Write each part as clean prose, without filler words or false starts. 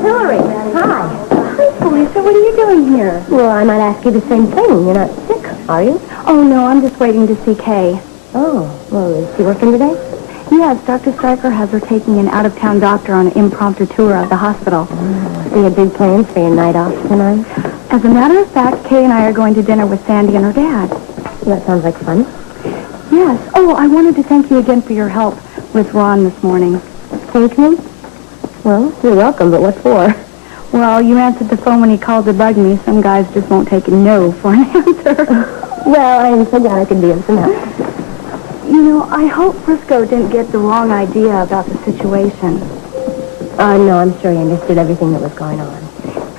Hillary, hi. Hi, Felicia. What are you doing here? Well, I might ask you the same thing. You're not sick, are you? Oh, no, I'm just waiting to see Kay. Oh, well, is she working today? Yes, Dr. Stryker has her taking an out-of-town doctor on an impromptu tour of the hospital. So you have big plans for your night off tonight? As a matter of fact, Kay and I are going to dinner with Sandy and her dad. Well, that sounds like fun. Yes. Oh, I wanted to thank you again for your help with Ron this morning. Thank me? Well, you're welcome, but what for? Well, you answered the phone when he called to bug me. Some guys just won't take a no for an answer. Well, I am so glad I could be of some help. You know, I hope Frisco didn't get the wrong idea about the situation. No, I'm sure he understood everything that was going on.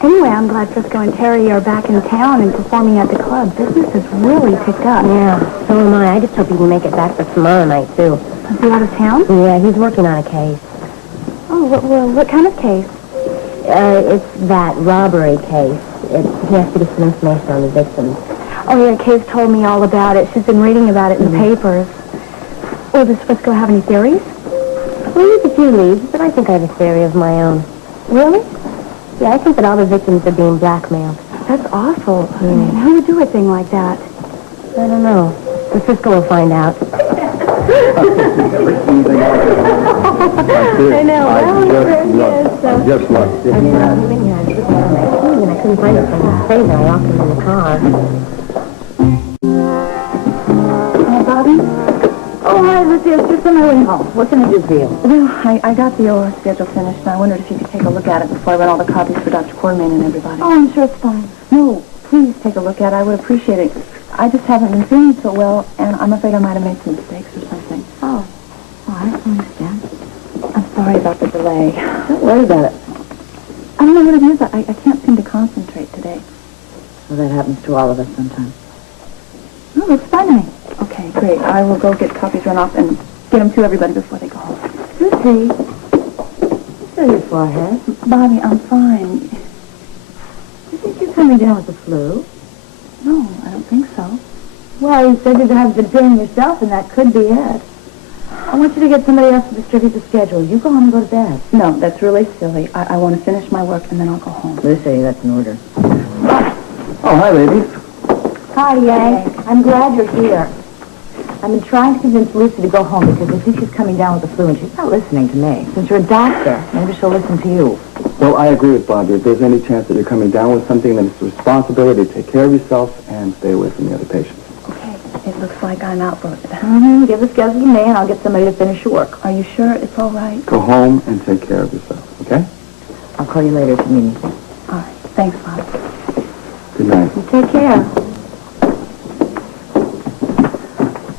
Anyway, I'm glad Frisco and Terry are back in town and performing at the club. Business has really picked up. Yeah, so am I. I just hope he can make it back for tomorrow night, too. Is he out of town? Yeah, he's working on a case. Oh, what kind of case? It's that robbery case. He has to get some information on the victims. Oh, yeah, Kay's told me all about it. She's been reading about it in the papers. Well, does Frisco have any theories? Well, he has a few leads, but I think I have a theory of my own. Really? Yeah, I think that all the victims are being blackmailed. That's awful. I mean, who would do a thing like that? I don't know. But Frisco will find out. I know. I just looked. I mean, I was in here, I was looking at my keys, and I couldn't find it from the safe, and I locked them in the car. Bobby? Oh, hi, Lucy. It's just on my way home. What can I do for you? Well, I got the OR schedule finished, and I wondered if you could take a look at it before I read all the copies for Dr. Corman and everybody. Oh, I'm sure it's fine. No, please take a look at it. I would appreciate it. I just haven't been feeling so well, and I'm afraid I might have made some mistakes or something. Oh, I don't understand. I'm sorry about the delay. Don't worry about it. I don't know what it is. I can't seem to concentrate today. Well, that happens to all of us sometimes. Oh, looks fine to me. Okay, great. I will go get copies run off and get them to everybody before they go home. Lucy, show your forehead. Bobby, I'm fine. You think you're coming down with the flu? No, I don't think so. Well, you said you'd have the pain yourself, and that could be it. I want you to get somebody else to distribute the schedule. You go home and go to bed. No, that's really silly. I want to finish my work, and then I'll go home. Lucy, that's an order. Oh, hi, ladies. Hi, Yank. I'm glad you're here. I've been trying to convince Lucy to go home because I think she's coming down with the flu, and she's not listening to me. Since you're a doctor, maybe she'll listen to you. Well, I agree with Bobby. If there's any chance that you're coming down with something, then it's a responsibility to take care of yourself and stay away from the other patients. Okay, it looks like I'm outbooked. Give the schedule to me, and I'll get somebody to finish your work. Are you sure it's all right? Go home and take care of yourself, okay? I'll call you later if you need anything. All right. Thanks, Bob. Good night. You take care.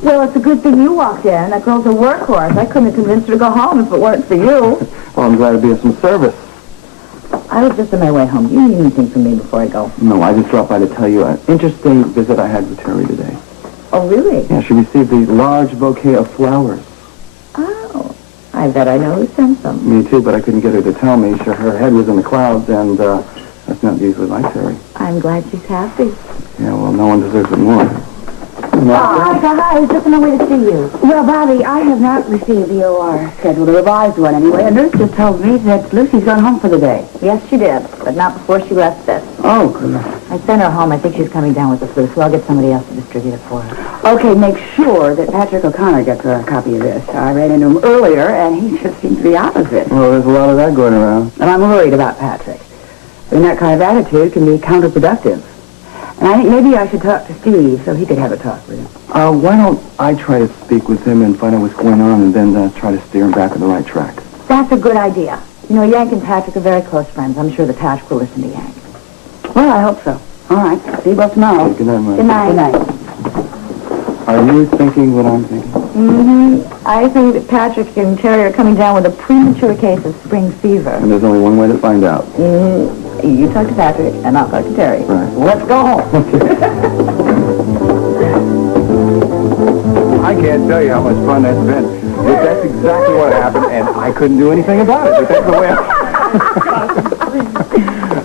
Well, it's a good thing you walked in. That girl's a workhorse. I couldn't have convinced her to go home if it weren't for you. Well, I'm glad to be of some service. I was just on my way home. Do you need anything from me before I go? No, I just dropped by to tell you an interesting visit I had with Terry today. Oh, really? Yeah, she received a large bouquet of flowers. Oh, I bet I know who sent them. Me too, but I couldn't get her to tell me. Her head was in the clouds, and that's not usually like Terry. I'm glad she's happy. Yeah, well, no one deserves it more. Hi, I was just on my way to see you. Well, Bobby, I have not received the OR schedule, the revised one anyway. A nurse just told me that Lucy's gone home for the day. Yes, she did, but not before she left this. Oh, goodness. I sent her home. I think she's coming down with the flu, so I'll get somebody else to distribute it for her. Okay, make sure that Patrick O'Connor gets a copy of this. I ran into him earlier, and he just seems to be opposite. Well, there's a lot of that going around. And I'm worried about Patrick. And that kind of attitude can be counterproductive. And I think maybe I should talk to Steve so he could have a talk with him. Why don't I try to speak with him and find out what's going on and then try to steer him back on the right track? That's a good idea. You know, Yank and Patrick are very close friends. I'm sure that Patrick will listen to Yank. Well, I hope so. All right. See you both tomorrow. Okay, good night, Mike. Good night. Good night. Are you thinking what I'm thinking? Mm-hmm. I think that Patrick and Terry are coming down with a premature case of spring fever. And there's only one way to find out. You talk to Patrick, and I'll talk to Terry. Right. Let's go home. I can't tell you how much fun that's been. But that's exactly what happened, and I couldn't do anything about it. But that's the way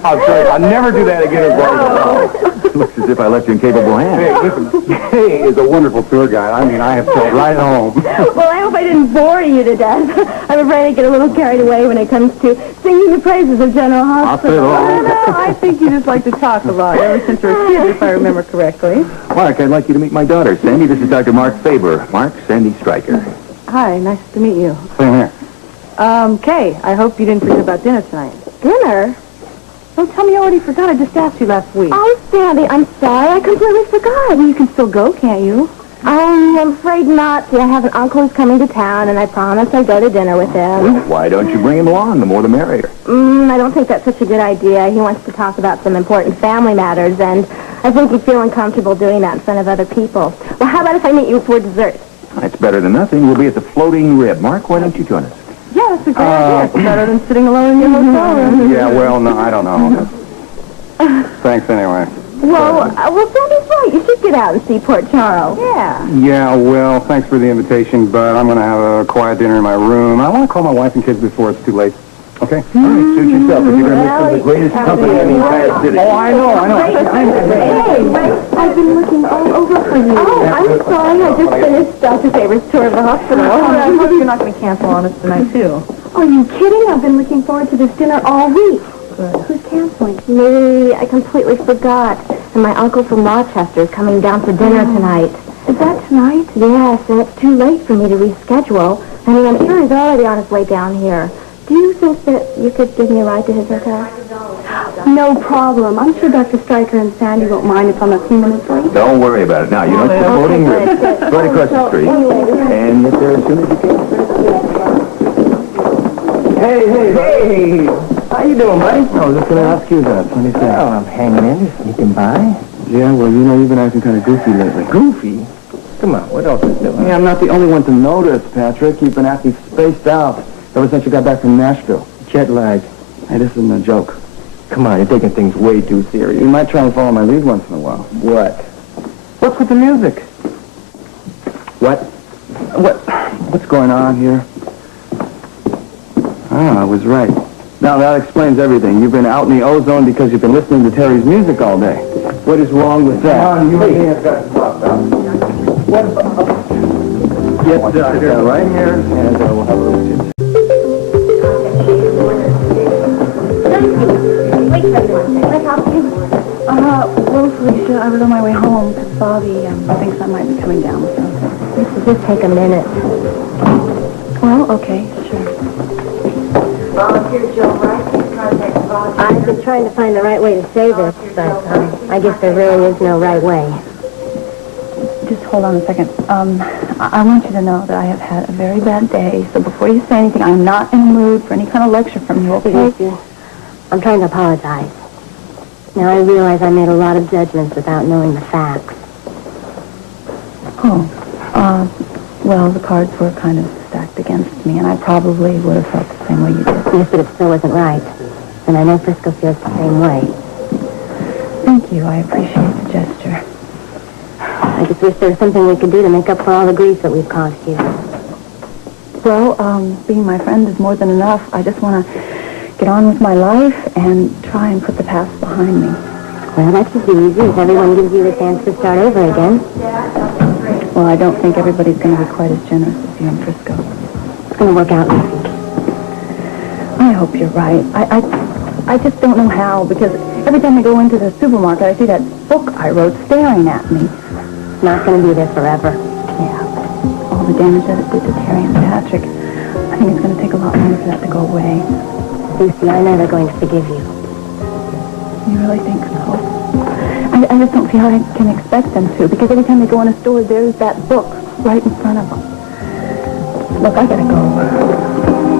I'll tell you, I'll never do that again as well. It looks as if I left you in capable hands. Hey, listen, Kay is a wonderful tour guide. I mean, I have felt right at home. Well, I hope I didn't bore you to death. I'm afraid I get a little carried away when it comes to singing the praises of General Hospital. I think you just like to talk a lot ever since you were a kid, if I remember correctly. Mark, I'd like you to meet my daughter, Sandy. This is Dr. Mark Faber. Mark, Sandy Stryker. Hi, nice to meet you. Same here. Kay, I hope you didn't forget about dinner tonight. Dinner? Don't tell me you already forgot. I just asked you last week. Oh, Sandy, I'm sorry. I completely forgot. Well, you can still go, can't you? I'm afraid not. See, I have an uncle who's coming to town, and I promised I'd go to dinner with him. Why don't you bring him along? The more the merrier. I don't think that's such a good idea. He wants to talk about some important family matters, and I think he'd feel uncomfortable doing that in front of other people. Well, how about if I meet you for dessert? That's better than nothing. We'll be at the Floating Rib. Mark, why don't you join us? Yeah, that's a great idea. It's better than sitting alone in your hotel room. Yeah, well, no, I don't know. Thanks anyway. Well, Sandy's right. You should get out and see Port Charles. Yeah. Yeah, well, thanks for the invitation, but I'm going to have a quiet dinner in my room. I want to call my wife and kids before it's too late. Okay? All right, suit yourself. If you're going to miss some of the greatest company in the entire city. Oh, I know. Hey, I've been looking all over for you. Oh, I'm sorry. I just finished Dr. Faber's tour of the hospital. I hope you're not going to cancel on us tonight, too. Are you kidding? I've been looking forward to this dinner all week. Good. Who's canceling? Me. I completely forgot. And my uncle from Rochester is coming down for dinner tonight. Is that tonight? Yes, and it's too late for me to reschedule. I mean, I'm sure he's already on his way down here. Do you think that you could give me a ride to his hotel? No problem. I'm sure Dr. Stryker and Sandy won't mind if I'm a few minutes late. Don't worry about it. Now, you know, it's the Floating Rib. Right across the street. And get there as soon as you can. Hey! How you doing, buddy? I was just going to ask you that. What do you think? Well, I'm hanging in, just sneaking by. Yeah, well, you know, you've been acting kind of goofy lately. Goofy? Come on, what else is doing? Yeah, I'm not the only one to notice, Patrick. You've been acting spaced out ever since you got back from Nashville. Jet lag. Hey, this isn't a joke. Come on, you're taking things way too serious. You might try and follow my lead once in a while. What? What's with the music? What's going on here? I was right. Now, that explains everything. You've been out in the ozone because you've been listening to Terry's music all day. What is wrong with that? You and me have got to talk about it. Get down right here, and we'll have a little chit. Well, Felicia, I was on my way home because Bobby thinks I might be coming down with something. This will just take a minute. Well, okay, sure. Volunteer Joe Rice, contact volunteer. I've been trying to find the right way to say this, but I guess there really is no right way. Just hold on a second. I want you to know that I have had a very bad day, so before you say anything, I'm not in the mood for any kind of lecture from you, okay? I'm trying to apologize. Now, I realize I made a lot of judgments without knowing the facts. Well, the cards were kind of stacked against me, and I probably would have felt the same way you did. Yes, but it still wasn't right. And I know Frisco feels the same way. Thank you. I appreciate the gesture. I just wish there was something we could do to make up for all the grief that we've caused you. Well, being my friend is more than enough. I just want to get on with my life and try and put the past behind me. Well, that should be easy if everyone gives you the chance to start over again. Well, I don't think everybody's going to be quite as generous as you in Frisco. It's going to work out, Lucy. I hope you're right. I just don't know how, because every time I go into the supermarket, I see that book I wrote staring at me. It's not going to be there forever. Yeah. All the damage that it did to Terry and Patrick, I think it's going to take a lot longer for that to go away. Lucy, I know they're going to forgive you. You really think so? I just don't see how I can expect them to, because every time they go in a store, there's that book right in front of them. Look, I gotta go.